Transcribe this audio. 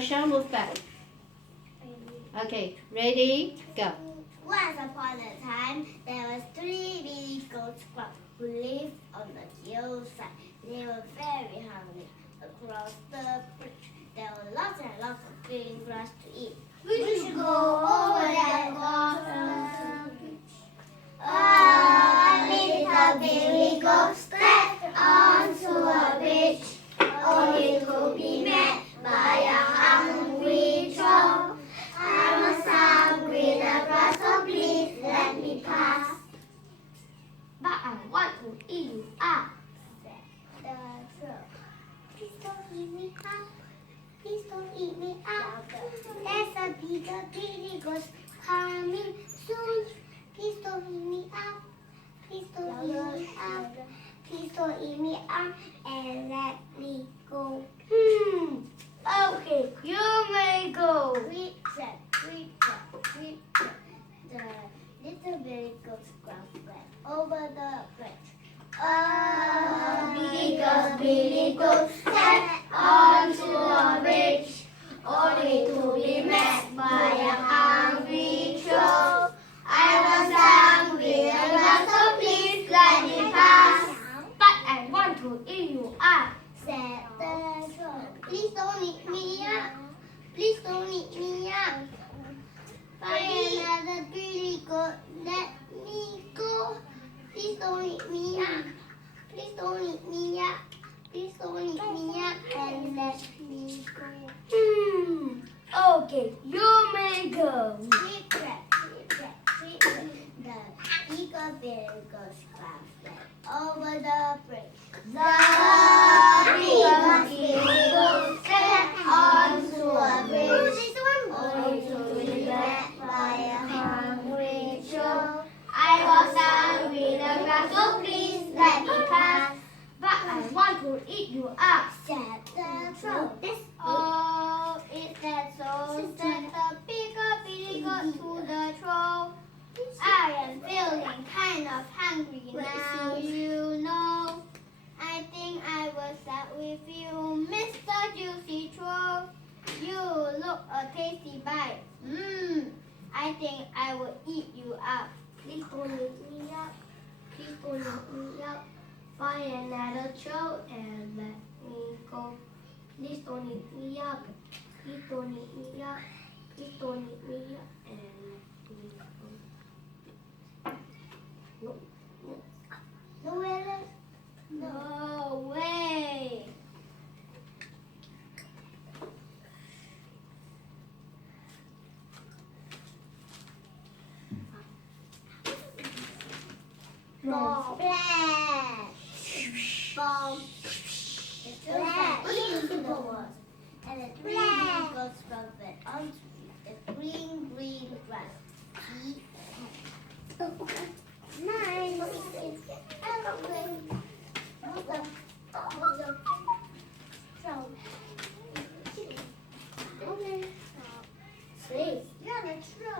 Rochelle, move back. Okay, ready, go. Once upon a time, there was 3 billy goat squirrels who lived on the hillside. They were very hungry. Across the bridge, there were lots and lots of green grass to eat. We should go over there across the bridge. Little billy goat stepped onto a bridge, only to be met by a hungry troll. I was hungry, the grass, so please let me pass. But I want to eat you up, Said the troll. Please don't eat me up. Please don't eat me up. There's a bigger billy goat coming soon. Please don't eat me up. Please don't eat me up. Please don't eat me up and let me go. Okay, you may go. Tweet, chat. The little billy goat squirrel went over the bridge. Billy goat stepped onto a bridge, only to be met by a hungry troll. I was hungry, and so please let me pass. But I want to eat you up, Said the troll. Please don't eat me up. Please don't eat me up. Find another billy goat. Let me go. Please don't eat me up. Please don't eat me up. Please don't eat me up and let me go. Okay, you may go. Tweet, chat. The eager billy goat went over the bridge. The billy goat stepped onto a bridge, only to be met by a hungry troll. I was hungry, the grass, so please let me pass. But I want to eat you up, Said the troll. Oh, is that so? Said the bigger billy goat to the troll. I am feeling kind of hungry now, you know. I think I will start with you, Mr. Juicy Troll. You look a tasty bite. I think I will eat you up. Please don't eat me up. Please don't eat me up. Find another troll and let me go. Please don't eat me up. Please don't eat me up. Please don't eat me up and let me go. No way. No way. Splash. Bomb. Splash. Into the water. And the 3 billy goats went onto the green grass. Nice. Troll. Okay. Sweet. You're the troll.